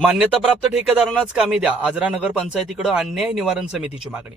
मान्यताप्राप्त ठेकेदारांनाच कामी द्या. आजरा नगर पंचायतीकडे अन्याय निवारण समितीची मागणी.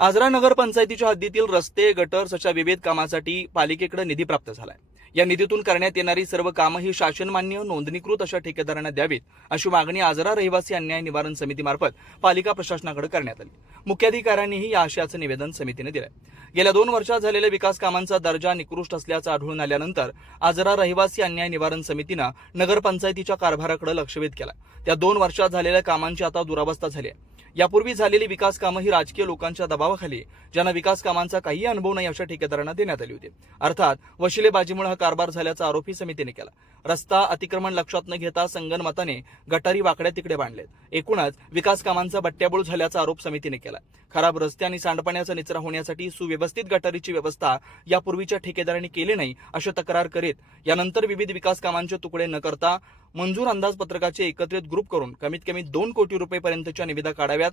आजरा नगर पंचायतीच्या हद्दीतील रस्ते गटर्स अशा विविध कामासाठी पालिकेकडे निधी प्राप्त झालाय. या निधीतून करण्यात येणारी सर्व कामं ही शासनमान्य नोंदणीकृत अशा ठेकेदारांना द्यावीत अशी मागणी आजरा रहिवासी अन्याय निवारण समितीमार्फत पालिका प्रशासनाकडे करण्यात आली. मुख्याधिकाऱ्यांनीही या आशयाचं निवेदन समितीने दिलंय. गेल्या दोन वर्षात झालेल्या विकास कामांचा दर्जा निकृष्ट असल्याचं आढळून आल्यानंतर आजरा रहिवासी अन्याय निवारण समितीनं नगरपंचायतीच्या कारभाराकडे लक्षवेध केला त्या दोन वर्षात झालेल्या कामांची आता दुरावस्था झाली आहे. यापूर्वी झालेली विकास कामं ही राजकीय लोकांच्या दबावाखाली ज्यांना विकास कामांचा काही अनुभव नाही अशा ठेकेदारांना देण्यात आली होती. अर्थात वशिलेबाजीमुळे हा कारभार झाल्याचा आरोपही समितीने केला. रस्ता अतिक्रमण लक्षात न घेता संगनमताने गटारी वाकड्या तिकडे बांधलेत. एकूणच विकास कामांचा बट्ट्याबोळ झाल्याचा आरोप समितीने केला. खराब रस्ते आणि सांडपाण्याचा निचरा होण्यासाठी सुव्यवस्थित गटारीची व्यवस्था यापूर्वीच्या ठेकेदारांनी केली नाही अशी तक्रार करीत यानंतर विविध विकास कामांचे तुकडे न करता मंजूर अंदाजपत्रकाचे एकत्रित ग्रुप करून कमीत कमी दोन कोटी रुपयेपर्यंतच्या निविदा काढाव्यात.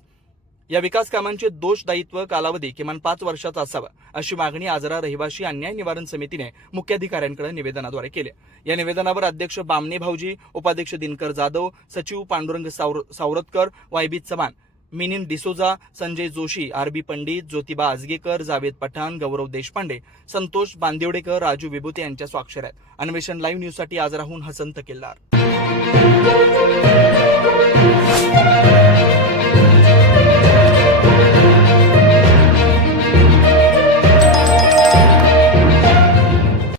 या विकास कामांचे दोष दायित्व कालावधी किमान पाच वर्षाचा असावा अशी मागणी आजरा रहिवाशी अन्याय निवारण समितीने मुख्याधिकाऱ्यांकडे निवेदनाद्वारे केली. या निवेदनावर अध्यक्ष बामणे भाऊजी उपाध्यक्ष दिनकर जाधव सचिव पांडुरंग सावर सावरतकर वायबी चव्हाण मिनिन डिसोजा संजय जोशी आर बी पंडित ज्योतिबा आजगेकर जावेद पठाण गौरव देशपांडे संतोष बांदिवडेकर राजू विभूते यांच्या स्वाक्षऱ्यात. अन्वेषण लाईव्ह न्यूजसाठी आजराहून हसन Música